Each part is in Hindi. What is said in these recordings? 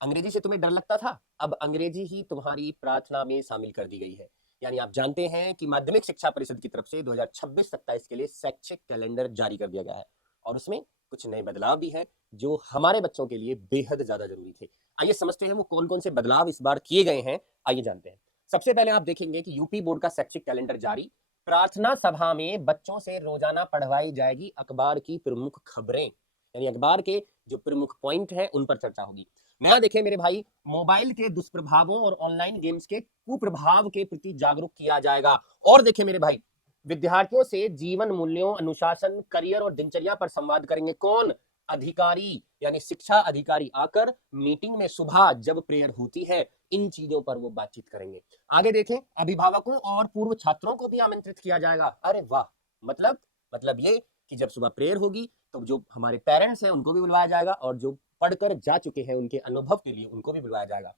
अंग्रेजी से तुम्हें डर लगता था, अब अंग्रेजी ही तुम्हारी प्रार्थना में शामिल कर दी गई है। यानी आप जानते हैं कि माध्यमिक शिक्षा परिषद की तरफ से 2026-27 के लिए शैक्षिक कैलेंडर जारी कर दिया गया है और उसमें कुछ नए बदलाव भी हैं जो हमारे बच्चों के लिए बेहद ज्यादा जरूरी थे। आइए समझते हैं वो कौन कौन से बदलाव इस बार किए गए हैं। आइए जानते हैं। सबसे पहले आप देखेंगे कि यूपी बोर्ड का शैक्षिक कैलेंडर जारी। प्रार्थना सभा में बच्चों से रोजाना पढ़वाई जाएगी अखबार की प्रमुख खबरें, यानी अखबार के जो प्रमुख पॉइंट हैं उन पर चर्चा होगी। नया देखें मेरे भाई, मोबाइल के दुष्प्रभावों और ऑनलाइन गेम्स के कुप्रभाव के प्रति जागरूक किया जाएगा। और देखें मेरे भाई, विद्यार्थियों से जीवन मूल्यों, अनुशासन, करियर और दिनचर्या पर संवाद करेंगे कौन? अधिकारी, यानी शिक्षा अधिकारी आकर मीटिंग में सुबह जब प्रेयर होती है इन चीजों पर वो बातचीत करेंगे। आगे देखें, अभिभावकों और पूर्व छात्रों को भी आमंत्रित किया जाएगा। अरे वाह, मतलब ये कि जब सुबह प्रेयर होगी तो जो हमारे पेरेंट्स हैं उनको भी बुलवाया जाएगा और जो पढ़कर जा चुके हैं उनके अनुभव के लिए उनको भी बुलवाया जाएगा।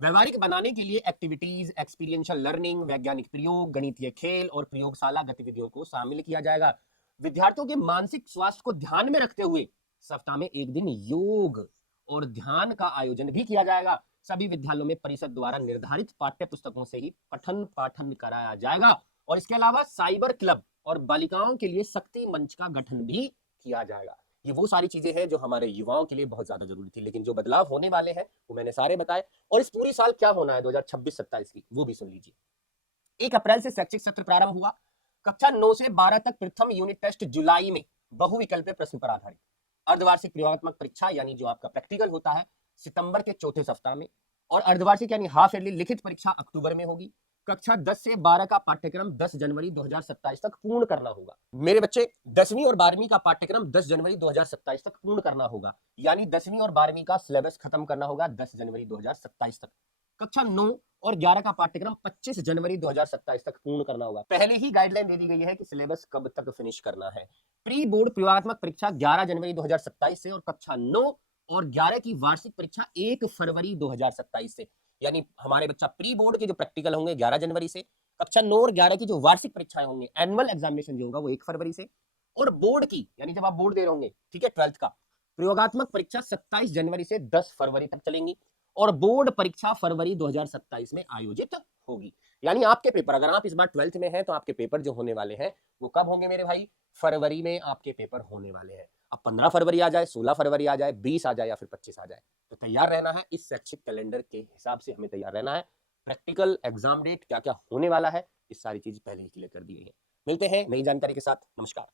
व्यवहारिक बनाने के लिए एक्टिविटीज, एक्सपीरियंशियल लर्निंग, वैज्ञानिक प्रयोग, गणितीय खेल और प्रयोगशाला गतिविधियों को शामिल किया जाएगा। विद्यार्थियों के मानसिक स्वास्थ्य को ध्यान में रखते हुए सप्ताह में एक दिन योग और ध्यान का आयोजन भी किया जाएगा। सभी विद्यालयों में परिषद द्वारा निर्धारित पाठ्य पुस्तकों से ही पठन पाठन कराया जाएगा और इसके अलावा साइबर क्लब और बालिकाओं के लिए शक्ति मंच का गठन भी किया जाएगा। ये वो सारी चीजें हैं जो हमारे युवाओं के लिए बहुत ज्यादा जरूरी थी, लेकिन जो बदलाव होने वाले हैं वो मैंने सारे बताए। और इस पूरी साल क्या होना है 2026-27 की, वो भी सुन लीजिए। 1 अप्रैल से शैक्षिक सत्र प्रारंभ हुआ। कक्षा 9 से 12 तक प्रथम यूनिट टेस्ट जुलाई में बहुविकल्पीय प्रश्न पर आधारित। अर्धवार्षिक प्रयोगात्मक परीक्षा यानी जो आपका प्रैक्टिकल होता है सितंबर के चौथे सप्ताह में, और अर्धवार्षिक यानी हाफ ईयरली लिखित परीक्षा अक्टूबर में होगी। कक्षा 10 से 12 का पाठ्यक्रम 10 जनवरी 2027 तक पूर्ण करना होगा। मेरे बच्चे, 10वीं और 12वीं का पाठ्यक्रम 10 जनवरी 2027 तक पूर्ण करना होगा, यानी 10वीं और 12वीं का सिलेबस खत्म करना होगा 10 जनवरी 2027 तक। कक्षा 9 और 11 का पाठ्यक्रम 25 जनवरी 2027 तक पूर्ण करना होगा। पहले ही गाइडलाइन दे दी गई है कि सिलेबस कब तक फिनिश करना है। प्री बोर्ड प्रयोगात्मक परीक्षा 11 जनवरी 2027 से और कक्षा 9 और 11 की वार्षिक परीक्षा 1 फरवरी 2027 से। यानी हमारे बच्चा प्री बोर्ड के जो प्रैक्टिकल होंगे 11 जनवरी से, कक्षा 9 और 11 की जो वार्षिक परीक्षाएं होंगी, एनुअल एग्जामिनेशन जो होगा वो 1 फरवरी से, और बोर्ड की यानी जब आप बोर्ड दे रहे होंगे, ठीक है, 12th का प्रयोगात्मक परीक्षा 27 जनवरी से 10 फरवरी तक चलेंगी और बोर्ड परीक्षा फरवरी 2027 में आयोजित होगी। यानी आपके पेपर, अगर आप इस बार 12th में हैं तो आपके पेपर जो होने वाले हैं वो कब होंगे मेरे भाई? फरवरी में आपके पेपर होने वाले हैं। अब 15 फरवरी आ जाए, 16 फरवरी आ जाए, 20 आ जाए या फिर 25 आ जाए, तो तैयार रहना है। इस शैक्षिक कैलेंडर के हिसाब से हमें तैयार रहना है। प्रैक्टिकल एग्जाम डेट क्या क्या होने वाला है, इस सारी चीज पहले ही क्लियर कर दी गई है। मिलते हैं नई जानकारी के साथ। नमस्कार।